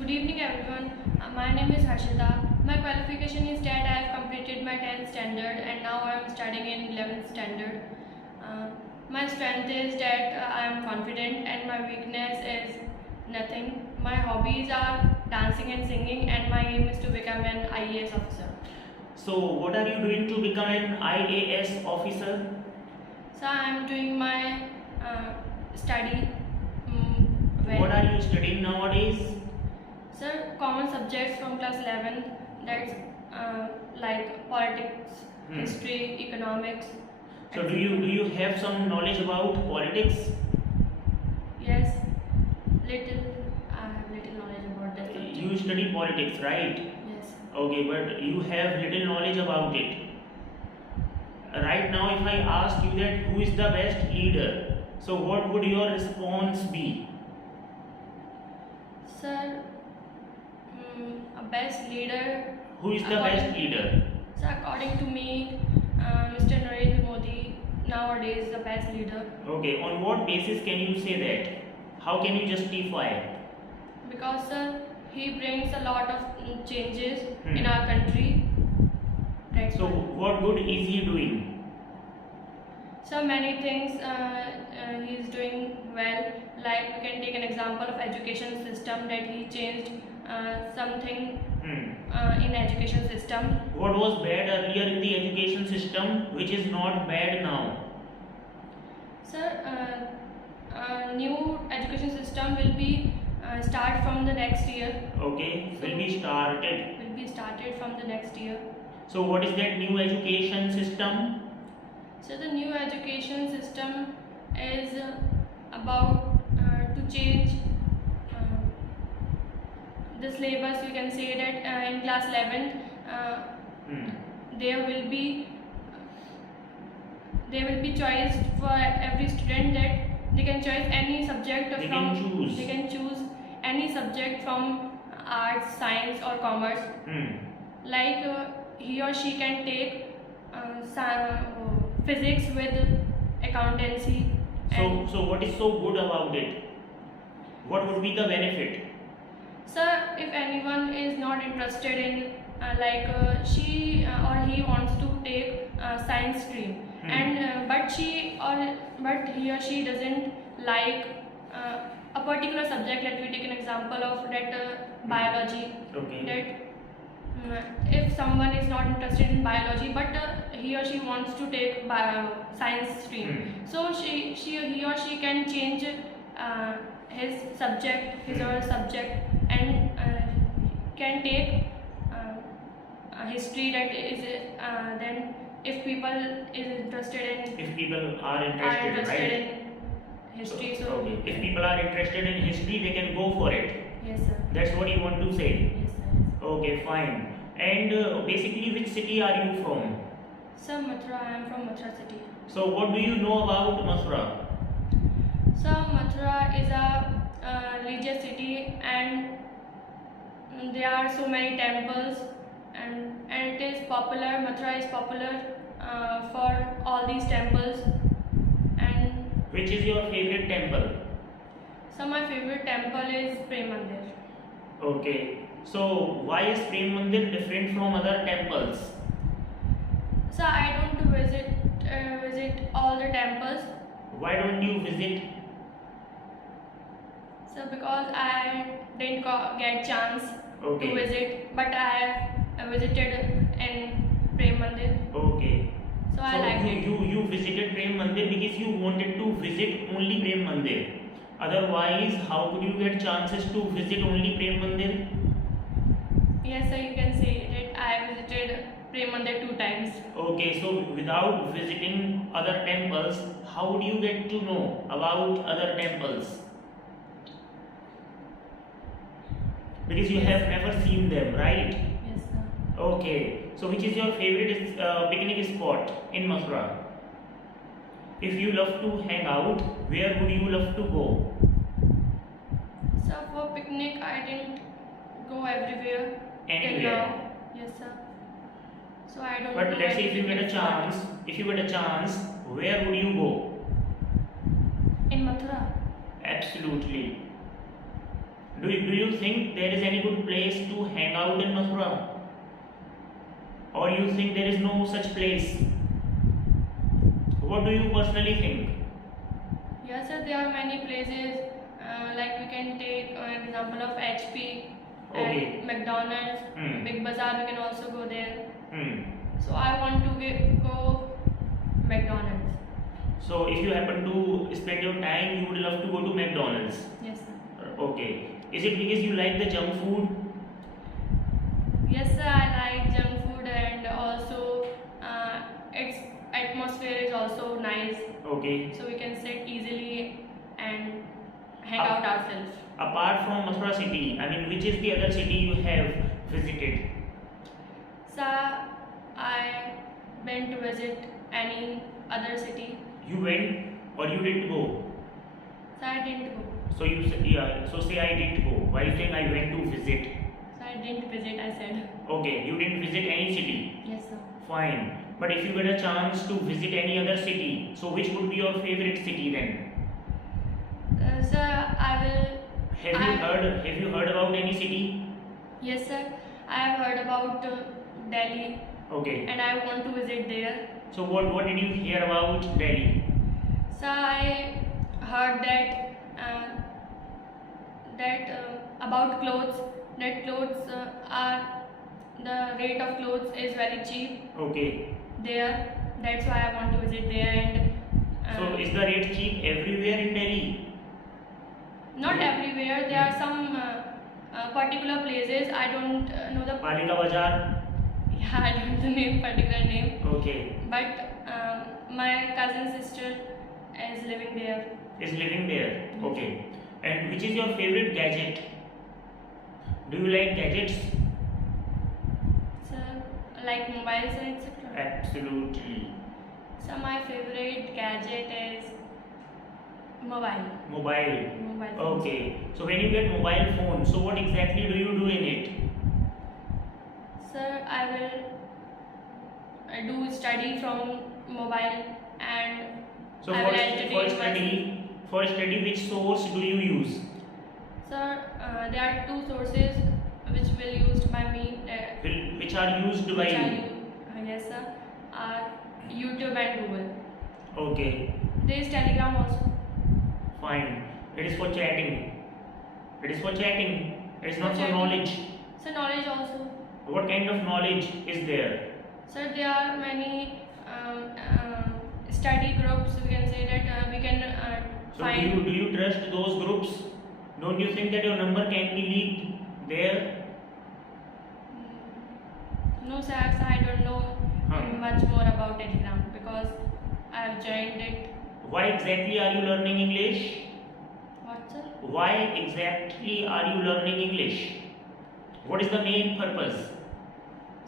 Good evening, everyone. My name is Harshita. My qualification is that I have completed my 10th standard and now I am studying in 11th standard. My strength is that I am confident and my weakness is nothing. My hobbies are dancing and singing, and my aim is to become an IAS officer. So, what are you doing to become an IAS officer? So I am doing my study well. What are you studying nowadays? Sir, common subjects from class 11, that's like politics, history, economics. So do you have some knowledge about politics? Yes, little. I have little knowledge about that subject. You study politics, right? Yes. Okay, but you have little knowledge about it. Right now, if I ask you that who is the best leader, so what would your response be? Sir, a best leader. Who is the best leader? So according to me, Mr. Narendra Modi nowadays is the best leader. Okay, on what basis can you say that? How can you justify? Because he brings a lot of changes in our country. That's So why. what good is he doing? So many things he is doing well. Like we can take an example of education system, that he changed something in education system. What was bad earlier in the education system which is not bad now? Sir, new education system will be start from the next year. Okay, will be started. Will be started from the next year. So what is that new education system? So the new education system is about to change the syllabus. You can say that in class 11 there will be choice for every student, that they can choose any subject They from. can choose. They can choose any subject from arts, science, or commerce. Like he or she can take physics with accountancy. So what is so good about it? What would be the benefit? Sir, if anyone is not interested in she or he wants to take science stream, and but he or she doesn't like a particular subject. Let me take an example of that biology. Okay. That if someone is not interested in biology, but he or she wants to take science stream, so he or she can change his or her subject, and can take history. That is then if people is interested in If people are interested, right? in history, so Okay. If people are interested in history, they can go for it. yes sir. That's what you want to say. Yes sir. Okay, fine. And basically, which city are you from? Sir, Mathura, I am from Mathura city. So what do you know about Mathura? So Mathura is a religious city, and there are so many temples, and it is popular. Mathura is popular for all these temples. And Which is your favorite temple? so my favorite temple is Prem Mandir. Okay. So why is Prem Mandir different from other temples? So I don't visit all the temples. Why don't you visit? So because I didn't get chance Okay. to visit, but I have visited in Prem Mandir. Okay. So I liked it. You visited Prem Mandir because you wanted to visit only Prem Mandir. Otherwise, how could you get chances to visit only Prem Mandir? Yes, sir, you can say that I visited Prem Mandir 2 times. Okay, so without visiting other temples, how would you get to know about other temples? Because you have never seen them, right? Yes, sir. Okay, so which is your favorite picnic spot in Mathura? If you love to hang out, where would you love to go? So for picnic, I didn't go everywhere till Anywhere. now. Yes, sir. So I don't. But know let's say any if you get a picnic spot. chance, where would you go? In Mathura. Absolutely. Do you think there is any good place to hang out in Mathura? Or you think there is no such place? What do you personally think? Yes, sir, there are many places, like we can take an example of HP Okay. and McDonald's, Hmm. Big Bazaar, we can also go there. Hmm. So I want to go McDonald's. So if you happen to spend your time, you would love to go to McDonald's. Yes, sir. Okay. Is it because you like the junk food? Yes, sir, I like junk food, and also its atmosphere is also nice. Okay. So we can sit easily and hang Ah. out ourselves. Apart from Mathura city, I mean, which is the other city you have visited? So I went to visit any other city. You went or you didn't go? So I didn't go. So you say, yeah. So say I didn't go. Why you saying I went to visit? So I didn't visit, I said. Okay, you didn't visit any city. Yes, sir. Fine. But if you get a chance to visit any other city, so which would be your favorite city then? Sir, I will. Have you heard about any city? Yes, sir. I have heard about Delhi, Okay. and I want to visit there. So what did you hear about Delhi? So I heard that about clothes. That clothes are the rate of clothes is very cheap Okay. there. That's why I want to visit there. And So is the rate cheap everywhere in Delhi? not everywhere. There are some particular places. I don't know the. Palika Bazaar? Yeah, I don't know particular name. Okay. But my cousin sister is living there. Is living there. Okay. And which is your favorite gadget? Do you like gadgets? So like mobiles and etc. Absolutely. So my favorite gadget is mobile. Mobile. Mobile phones. Okay. So when you get mobile phone, so what exactly do you do in it? Sir, I will do study from mobile, and So I will entertain for study, which source do you use? Sir, there are two sources which will used by me. Which are used by Which are you? yes, sir, are YouTube and Google. Okay. There is Telegram also. Fine. It is for chatting. It is for chatting. It is not for chatting. knowledge. So knowledge also. What kind of knowledge is there? Sir, there are many study groups. We can say that we can So find. do you trust those groups? Don't you think that your number can be leaked there? No, sir, I don't know Huh. much more about Telegram because I have joined it. Why exactly are you learning English? What, sir? Why exactly are you learning English? What is the main purpose?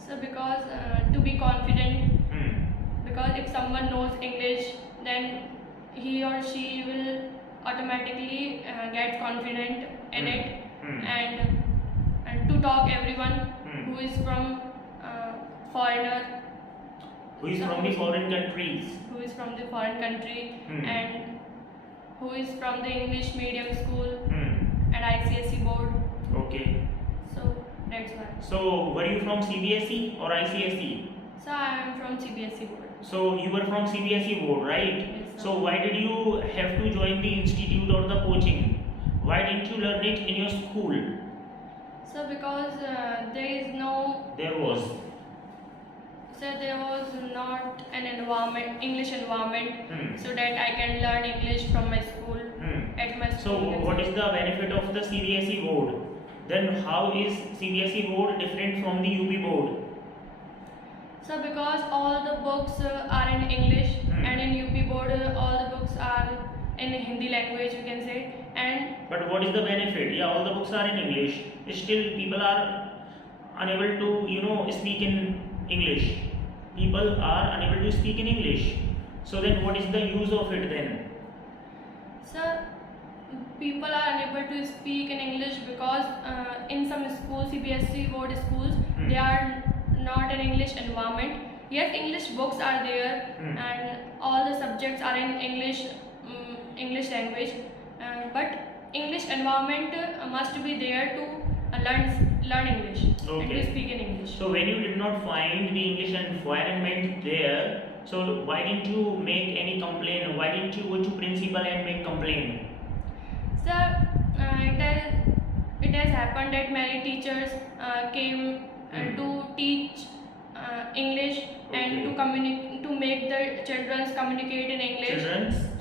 So because to be confident. Hmm. Because if someone knows English, then he or she will automatically get confident in it, and to talk everyone who is from foreigner, Who is from the foreign countries? who is from the foreign country, Hmm. and who is from the English medium school Hmm. and ICSE board. Okay. So that's why. So were you from CBSE or ICSE? So I am from CBSE board. So you were from CBSE board, right? Yes, sir. So why did you have to join the institute or the coaching? Why didn't you learn it in your school? So because there is no. There was. So there was not an environment, English environment, Hmm. so that I can learn English from my school. Hmm. At my So school. what is the benefit of the CBSE board? Then how is CBSE board different from the UP board? So because all the books are in English, Hmm. and in UP board all the books are in Hindi language, you can say, and But what is the benefit? Yeah, all the books are in English. Still people are unable to speak in English. People are unable to speak in English. So then what is the use of it then? so people are unable to speak in English because in some schools, CBSE board schools, Hmm. they are not an English environment. Yes, English books are there, Hmm. and all the subjects are in English, English language, but English environment must be there to learn English and to Okay. speak in English. So when you did not find the English environment there, so why didn't you make any complaint? Why didn't you go to principal and make complaint? Sir, it has happened that many teachers came to teach English and Okay. to make the children communicate in English.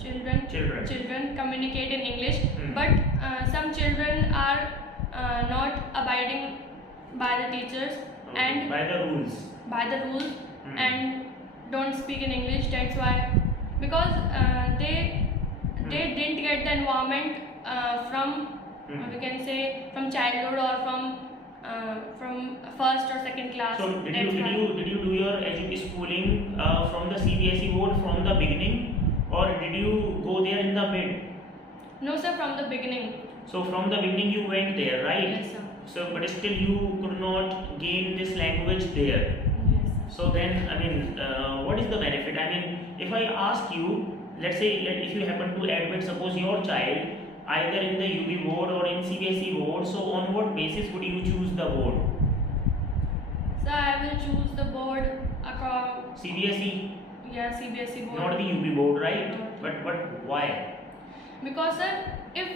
Children's Children communicate in English, Hmm. but some children are not abiding by the teachers Okay. and By the rules. by the rules Hmm. and don't speak in English. That's why, because they didn't get the environment from we can say from childhood or from first or second class. So did That's why. you do your schooling from the CBSE board from the beginning, or did you go there in the mid? No sir, from the beginning. So from the beginning you went there, right? Yes sir. So but still you could not gain this language there. Yes sir. So then, I mean, what is the benefit? I mean, if I ask you, let's say, if you happen to admit, suppose your child either in the UB board or in CBSE board, so on what basis would you choose the board? So I will choose the board across CBSE, CBSE board. not the UB board, right? No. But why? Because sir, if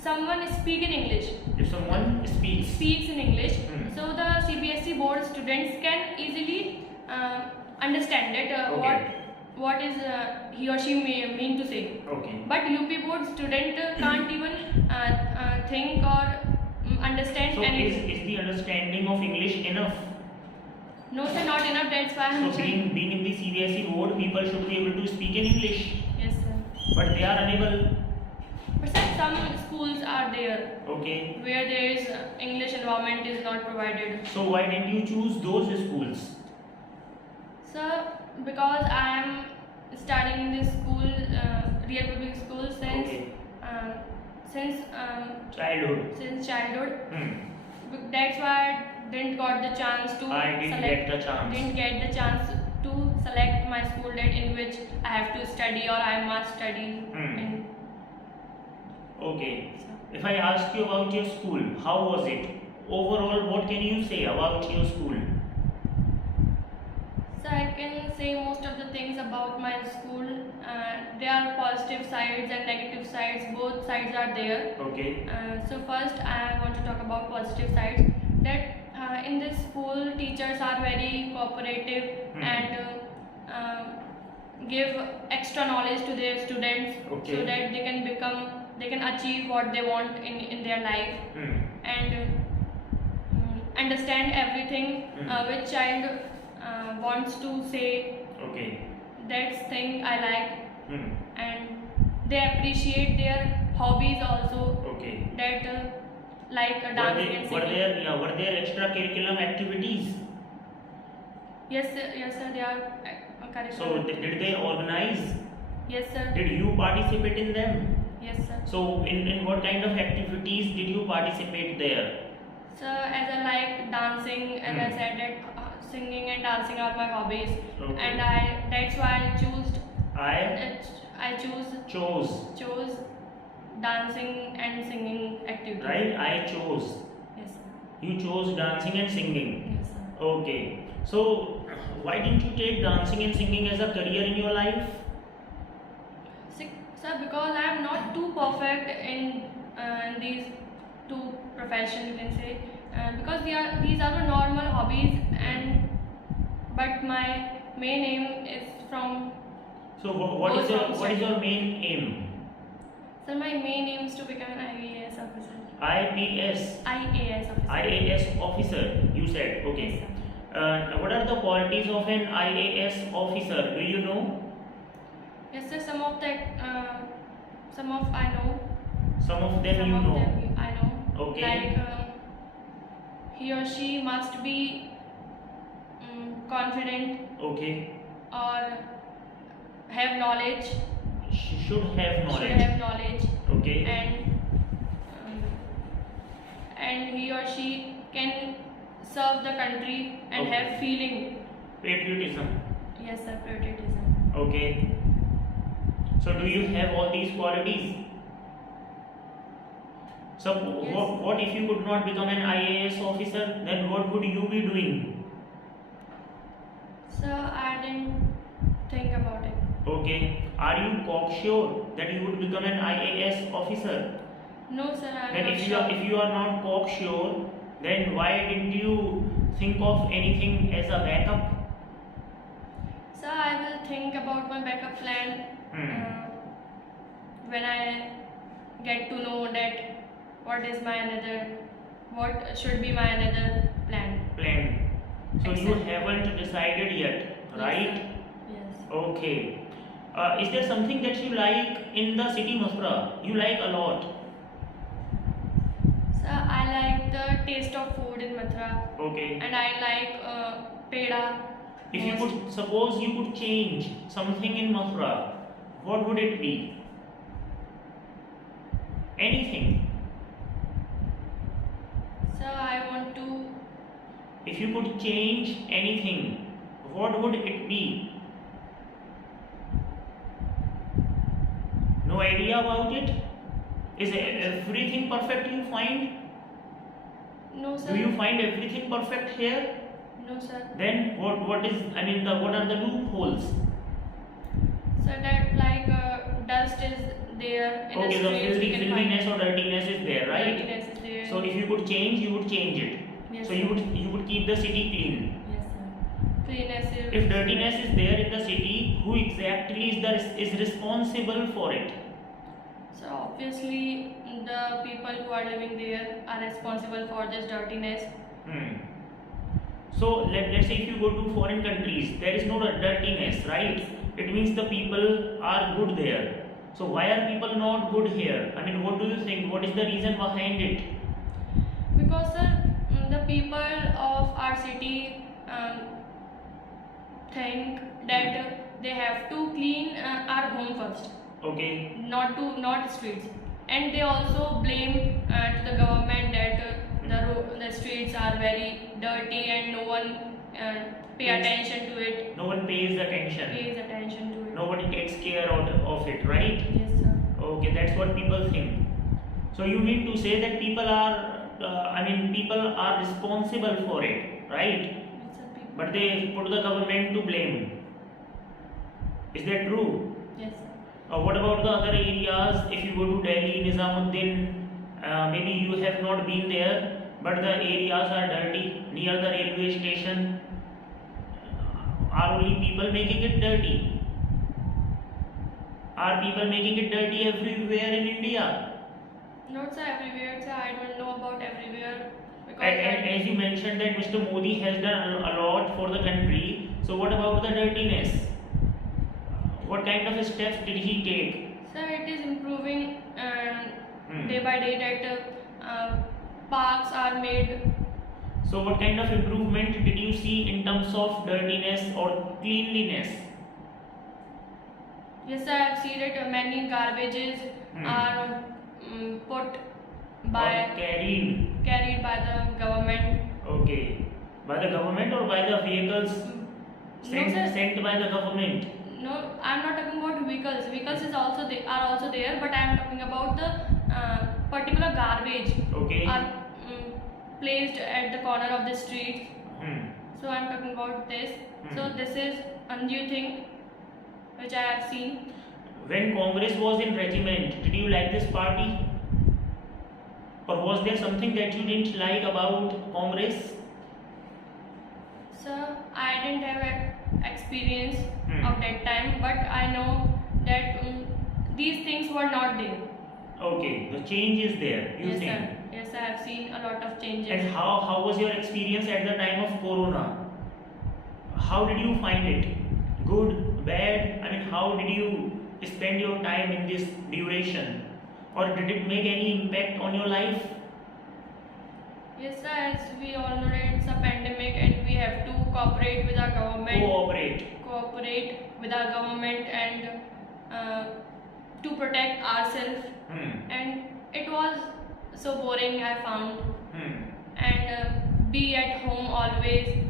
someone speak in English, If someone speaks, in English, Hmm. so the CBSE board students can easily understand it Okay. what is he or she mean to say. okay, But UP board student can't even think or understand so anything. is the understanding of English enough? No sir, not enough. That's why I'm So being in the CBSE board, people should be able to speak in English, yes sir. but they are unable. But sir, some schools are there Okay. where there is English environment is not provided. So why didn't you choose those schools? Sir, because I am studying in this school, real public school since Okay. since Childhood. since childhood. Hmm. That's why I didn't got the chance to I didn't select. get the chance. Didn't get the chance to select my school date in which I have to study or I must study. Hmm. In, Okay. so. If I ask you about your school, how was it? Overall, what can you say about your school? So I can say most of the things about my school. There are positive sides and negative sides. Both sides are there. Okay. So first, I want to talk about positive sides. That in this school, teachers are very cooperative Hmm. and give extra knowledge to their students, Okay. so that they can achieve what they want in their life Hmm. and understand everything which child wants to say. Okay. That's thing I like, Hmm. and they appreciate their hobbies also. Okay. That like dancing and singing. Were there extracurriculum activities? Yes sir, they are correct. So did they organize? Yes sir. Did you participate in them? Yes sir. So in what kind of activities did you participate there? So as I like dancing, as I Hmm. said that singing and dancing are my hobbies, Okay. and that's why I I chose dancing and singing activities. right. I chose. Yes sir. You chose dancing and singing. Yes sir. Okay. So why didn't you take dancing and singing as a career in your life? Sir, because I am not too perfect in these two professions, you can say, because these are the normal hobbies, and but my main aim is from. So what is Goes from your main aim? Sir, my main aim is to become an IAS officer. IPS. IAS officer. IAS officer. You said okay. Yes, sir. What are the qualities of an IAS officer? Do you know? Yes sir, some of I know. Some of them Some you of know. them I know. Okay. Like he or she must be confident Okay. or have knowledge. Should have knowledge. Should have knowledge, Okay. and he or she can serve the country and Okay. have feeling. Patriotism. Yes sir, patriotism. Okay. So do you have all these qualities? So Yes. what if you could not become an IAS officer? Then what would you be doing? So I didn't think about it. Okay. Are you cocksure that you would become an IAS officer? No, sir, I'm Then not if sure. you are not cocksure, then why didn't you think of anything as a backup? So I will think about my backup plan when I get to know that what should be my another plan. Plan. So you Excellent. haven't decided yet, right? Yes. Okay. Is there something that you like in the city Mathura? You like a lot. So I like the taste of food in Mathura, Okay. and I like peda. If you most. could suppose you could change something in Mathura, what would it be? Anything. So I want to. If you could change anything, what would it be? No idea about it? Is everything perfect you find? No, sir. Do you find everything perfect here? No, sir. Then what are the loopholes? So that dust is there in Okay, the the streets. We can find filthiness or dirtiness is there, right? dirtiness is there. So if you could change, you would change it. Yes, So sir. you would keep the city clean. Yes, sir. Cleanness is. If dirtiness is there in the city, who exactly is responsible for it? So obviously the people who are living there are responsible for this dirtiness. Hmm. So let's say if you go to foreign countries, there is no dirtiness, right? It means the people are good there. So why are people not good here? I mean, what do you think? What is the reason behind it? Because sir, the people of our city think that they have to clean our home first, Okay. not streets, and they also blame to the government that the streets are very dirty and no one pay Yes. attention to it. No one pays attention. Pays attention to it. Nobody takes care of it, right? Yes, sir. Okay, that's what people think. So you mean to say that people are responsible for it, right? Yes, sir. People. But they put the government to blame. Is that true? Yes, sir. What about the other areas? If you go to Delhi, Nizamuddin, maybe you have not been there, but the areas are dirty near the railway station. Are only people making it dirty? Are people making it dirty everywhere in India? Not so everywhere, sir. I don't know about everywhere because And as you mentioned that Mr. Modi has done a lot for the country, so what about the dirtiness? What kind of steps did he take? sir, it is improving Hmm. day by day that parks are made. So what kind of improvement did you see in terms of dirtiness or cleanliness? Yes, sir, I have seen that many garbages are put by Or carried by the government. Okay. By the government or by the vehicles No, sir. sent by the government? No, I am not talking about vehicles. Vehicles are also there, but I am talking about the particular garbage Okay. are placed at the corner of the street. Hmm. So I am talking about this. So this is a new thing which I have seen. When Congress was in regiment, did you like this party? Or was there something that you didn't like about Congress? So I didn't have an experience Hmm. of that time, but I know that these things were not there. Okay, the change is there, you Yes, think. sir. Yes, I have seen a lot of changes. And how was your experience at the time of Corona? How did you find it? Good, bad? I mean, how did you spend your time in this duration? Or did it make any impact on your life? Yes, sir. As we all know that it's a pandemic and we have to cooperate with our government. Cooperate with our government and to protect ourselves. And it was so boring, I found. And be at home always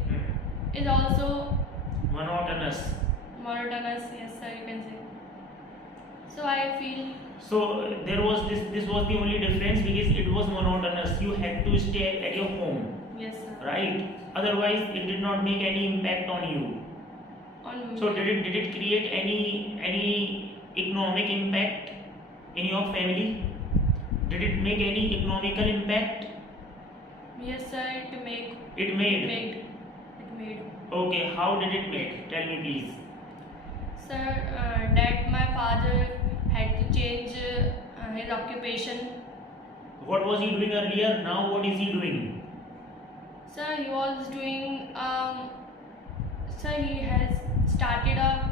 is also Monotonous. monotonous. Yes, sir, you can say. So I feel So there was this was the only difference because it was monotonous. You had to stay at your home, Yes, sir. right? Otherwise, it did not make any impact on you. On So did it create any economic impact in your family? Did it make any economical impact? Yes, sir. It made. It made. It made. Okay, how did it make? Tell me please. Sir, that my father had to change his occupation. What was he doing earlier? Now what is he doing? Sir, he was doing. Sir, he has started a,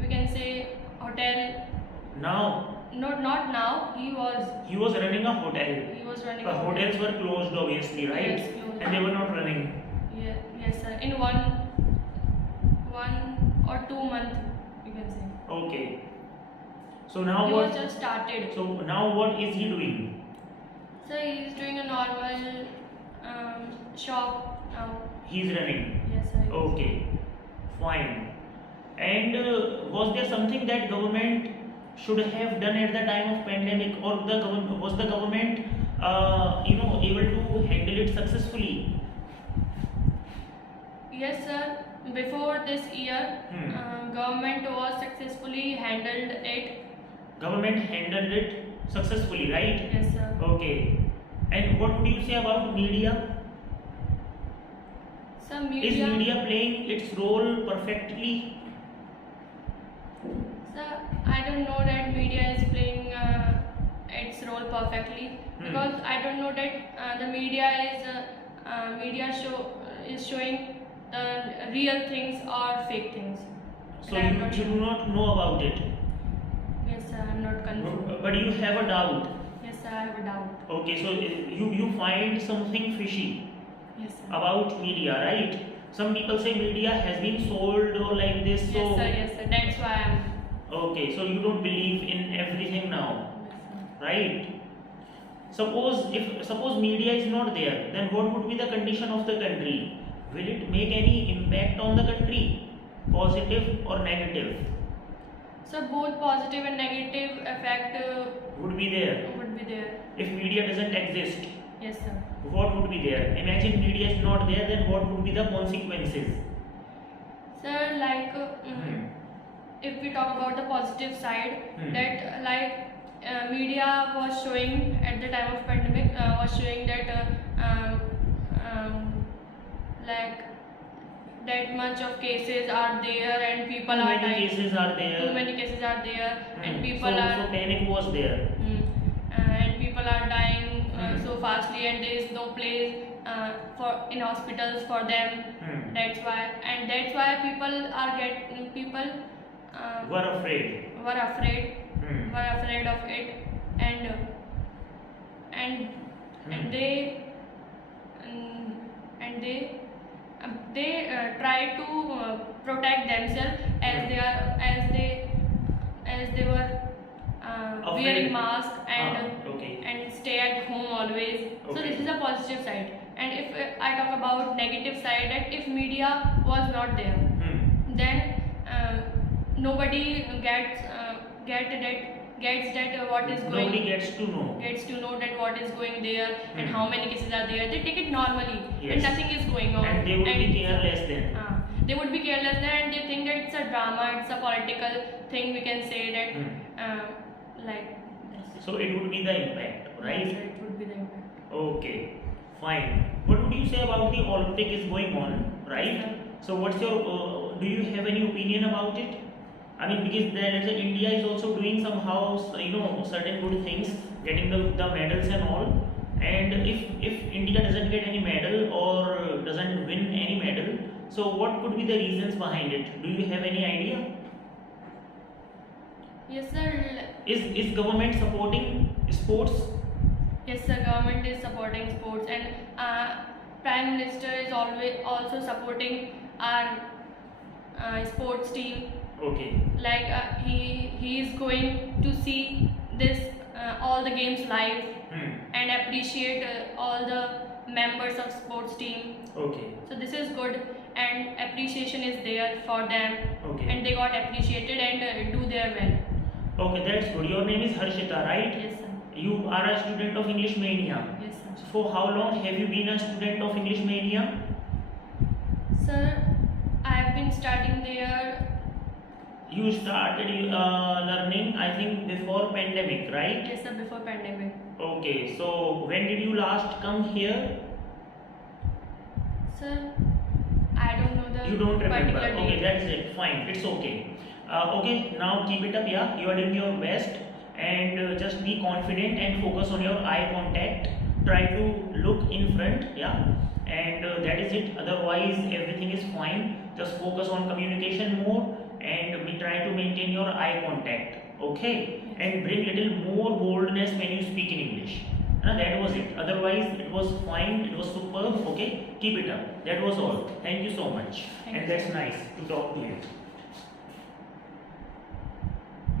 we can say, hotel. Now Not now. He was running a hotel. running. The a hotels were closed, obviously, right? Yes, closed. And they were not running. Yes, sir. In one or 2 months, you can say. Okay. So now He what? was just started. So now what is he doing? So he is doing a normal shop now. He's running. Yes, sir. Okay, fine. And was there something that government should have done at the time of pandemic, or was the government able to handle it successfully? Yes, sir. Before this year, Hmm. Government was successfully handled it. Government handled it successfully, right? Yes, sir. Okay. And what would you say about media? So Is media playing its role perfectly? Sir, I don't know that media is playing its role perfectly, because I don't know that the media is showing real things or fake things. So And I'm you not do sure. not know about it. Yes, sir. I'm not confused. But you have a doubt. Yes, sir. I have a doubt. Okay, so you find something fishy Yes, sir. about media, right? Some people say media has been sold or like this. So Yes, sir. Yes, sir. That's why I'm. okay, so you don't believe in everything now, Yes, sir. right? Suppose media is not there, then what would be the condition of the country? Will it make any impact on the country, positive or negative? So both positive and negative effect Would be there. would be there. If media doesn't exist, Yes, sir. what would be there? Imagine media is not there, then what would be the consequences? Sir, like if we talk about the positive side, that media was showing at the time of pandemic, was showing that like that much of cases are there and people Too are many dying. cases are there. Too many cases are there and people so are panic was there. and people are dying so fastly, and there is no place for in hospitals for them. That's why people Were afraid. were afraid of it, and they try to protect themselves as they were Afraid. wearing mask and Okay. and stay at home always. So Okay. this is a positive side. And if I talk about negative side, that if media was not there, then nobody gets that what is going. Nobody gets to know. Gets to know that what is going there and how many cases are there. They take it normally Yes. and nothing is going on. And they would be careless then. They would be careless then, and they think that it's a drama, it's a political thing. We can say that like this. So it would be the impact, right? Yes, sir, it would be the impact. Okay, fine. What would you say about the Olympic is going on, right? Yes, So what's your, do you have any opinion about it? I mean, because India is also doing somehow, certain good things, getting the medals and all. And if India doesn't get any medal or doesn't win any medal, so what could be the reasons behind it? Do you have any idea? Yes, sir. Is government supporting sports? Yes, sir. Government is supporting sports, and Prime Minister is always also supporting our sports team. Okay. Like he is going to see this all the games live and appreciate all the members of sports team. Okay. So this is good, and appreciation is there for them, Okay. and they got appreciated and do their well. Okay, that's good. Your name is Harshita, right? Yes, sir. You are a student of English Mania. Yes, sir. For how long have you been a student of English Mania? Sir, I have been studying there. You started learning, I think, before pandemic, right? Yes, sir, before pandemic. Okay, so when did you last come here? Sir, I don't know the You don't remember. particular Okay, date. that's it. Fine, it's okay. Okay, now keep it up. Yeah, you are doing your best, and just be confident and focus on your eye contact. Try to look in front. Yeah, and that is it. Otherwise, everything is fine. Just focus on communication more, and we try to maintain your eye contact. Okay, and bring little more boldness when you speak in English. That was it. Otherwise, it was fine. It was superb. Okay, keep it up. That was all. Thank you so much. Thank And you. that's nice to talk to you.